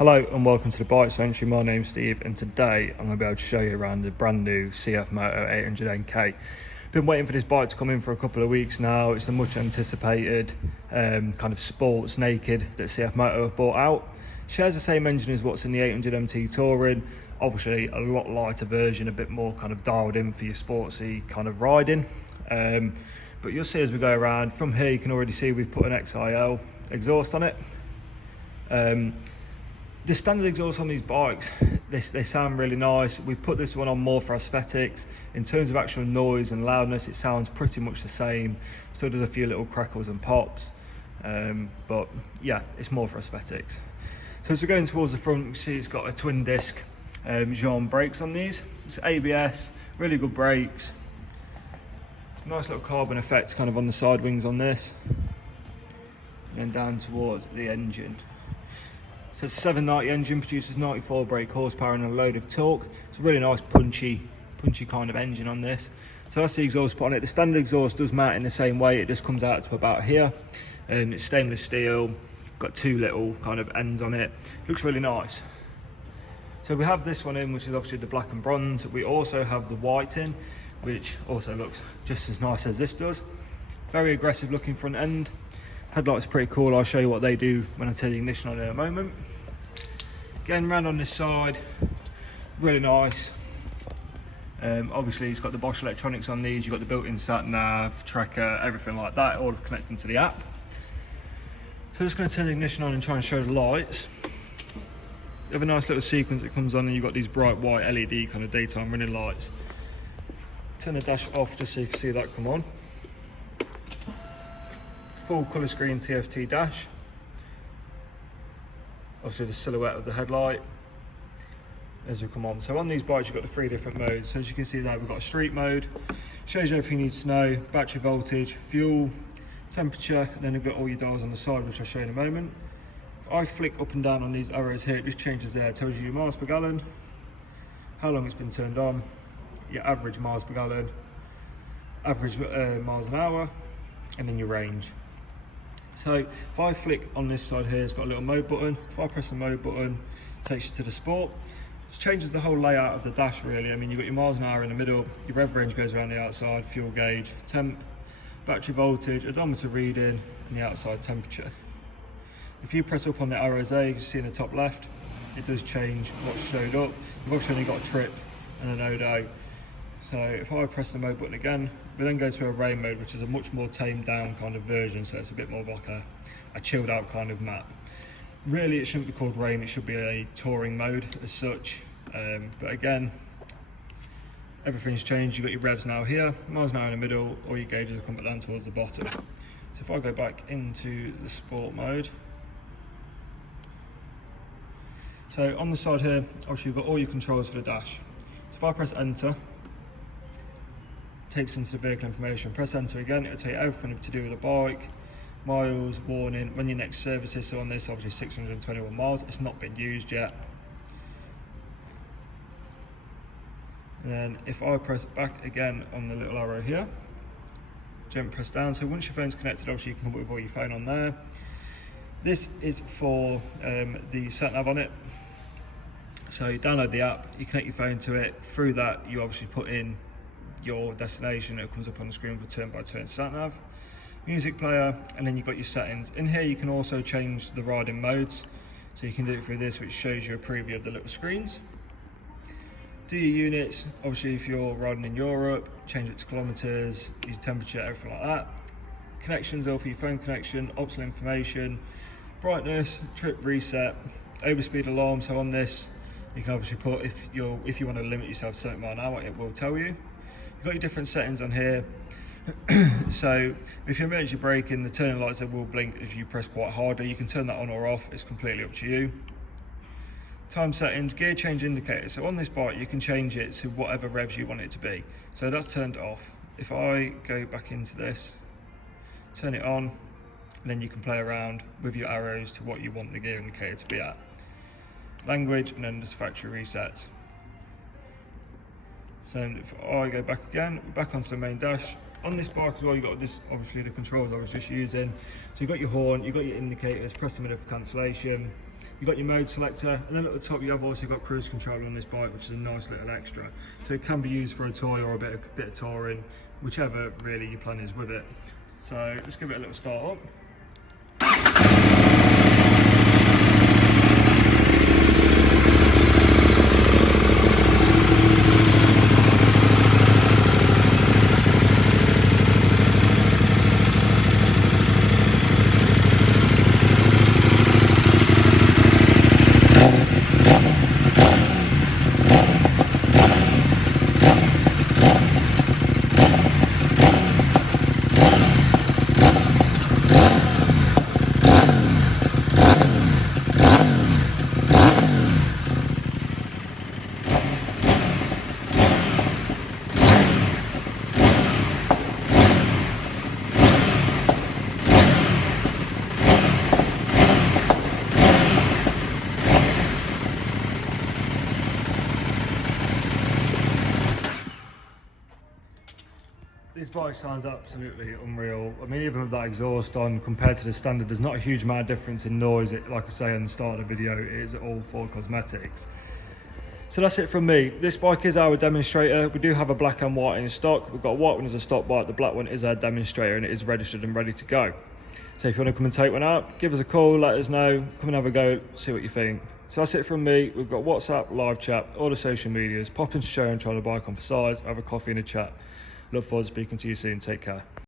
Hello and welcome to the Bike Sanctuary. My name's Steve and today I'm going to be able to show you around the brand new CFMOTO 800NK. Been waiting for this bike to come in for a couple of weeks now. It's a much anticipated kind of sports naked that CFMOTO have brought out. Shares the same engine as what's in the 800MT Touring, obviously a lot lighter version, a bit more kind of dialed in for your sportsy kind of riding. But you'll see as we go around. From here you can already see we've put an XIL exhaust on it. The standard exhaust on these bikes, they sound really nice. We've put this one on more for aesthetics. In terms of actual noise and loudness, it sounds pretty much the same. Still does a few little crackles and pops, but yeah, it's more for aesthetics. So as we're going towards the front, you can see it's got a twin disc Zircon brakes on these. It's ABS, really good brakes. Nice little carbon effect kind of on the side wings on this. And then down towards the engine. So it's a 790 engine, produces 94 brake horsepower and a load of torque. It's a really nice punchy kind of engine on this. So that's the exhaust put on it. The standard exhaust does mount in the same way. It just comes out to about here. And it's stainless steel, got two little kind of ends on it. Looks really nice. So we have this one in, which is obviously the black and bronze. We also have the white in, which also looks just as nice as this does. Very aggressive looking front end. Headlights are pretty cool. I'll show you what they do when I turn the ignition on in a moment. Again, round on this side, really nice. Obviously it's got the Bosch electronics on these. You've got the built-in sat nav, tracker, everything like that, all connecting to the app. So I'm just going to turn the ignition on and try and show the lights. You have a nice little sequence that comes on and you've got these bright white LED kind of daytime running lights. Turn the dash off just so you can see that come on. Full colour screen TFT dash. Obviously the silhouette of the headlight as we come on. So on these bikes you've got the three different modes. So as you can see there, we've got a street mode, shows you everything you need to know, battery voltage, fuel, temperature, and then you've got all your dials on the side, which I'll show you in a moment. If I flick up and down on these arrows here, it just changes there. It tells you your miles per gallon, how long it's been turned on, your average miles per gallon, average miles an hour, and then your range. So if I flick on this side here, it's got a little mode button. If I press the mode button, it takes you to the sport. It changes the whole layout of the dash really. I mean, you've got your miles an hour in the middle, your rev range goes around the outside, fuel gauge, temp, battery voltage, odometer reading, and the outside temperature. If you press up on the arrows there, you can see in the top left, it does change what's showed up. You've obviously only got a trip and an odo. So if I press the mode button again, we then go to a rain mode, which is a much more tamed down kind of version. So it's a bit more like a chilled out kind of map. Really, it shouldn't be called rain. It should be a touring mode as such. But again, everything's changed. You've got your revs now here, miles an hour in the middle, all your gauges will come back down towards the bottom. So if I go back into the sport mode. So on the side here, obviously you've got all your controls for the dash. So if I press enter, takes into the vehicle information, press enter again, it'll tell you everything to do with the bike, miles, warning, when your next service is. So on this, obviously 621 miles, it's not been used yet. And then if I press back again on the little arrow here, gently press down. So once your phone's connected, obviously you can come up with all your phone on there. This is for the sat nav on it. So you download the app, you connect your phone to it. Through that, you obviously put in your destination. It comes up on the screen with a turn-by-turn sat nav, music player, and then you've got your settings. In here you can also change the riding modes, so you can do it through this, which shows you a preview of the little screens. Do your units, obviously if you're riding in Europe, change it to kilometers, your temperature, everything like that. Connections are for your phone connection, optional information, brightness, trip reset, overspeed alarm. So on this you can obviously put if you want to limit yourself to 70 miles an hour, it will tell you. You've got your different settings on here. So if you're emergency braking, the turning lights will blink if you press quite hard. You can turn that on or off, it's completely up to you. Time settings, gear change indicator. So on this bike you can change it to whatever revs you want it to be. So that's turned off. If I go back into this, turn it on, and then you can play around with your arrows to what you want the gear indicator to be at. Language, and then there's factory resets. So if I go back again, back onto the main dash. On this bike as well, you've got this, obviously the controls I was just using. So you've got your horn, you've got your indicators, press the middle for cancellation. You've got your mode selector, and then at the top you have also got cruise control on this bike, which is a nice little extra. So it can be used for a toy or a bit of touring, whichever really your plan is with it. So just give it a little start up. This bike sounds absolutely unreal. I mean, even with that exhaust on, compared to the standard, there's not a huge amount of difference in noise. Like I say on the start of the video, it is all for cosmetics. So that's it from me. This bike is our demonstrator. We do have a black and white in stock. We've got a white one as a stock bike, the black one is our demonstrator, and it is registered and ready to go. So if you want to come and take one out, give us a call, let us know, come and have a go, see what you think. So that's it from me. We've got WhatsApp, live chat, all the social medias. Pop into show and try the bike on for size, have a coffee and a chat. Look forward to speaking to you soon. Take care.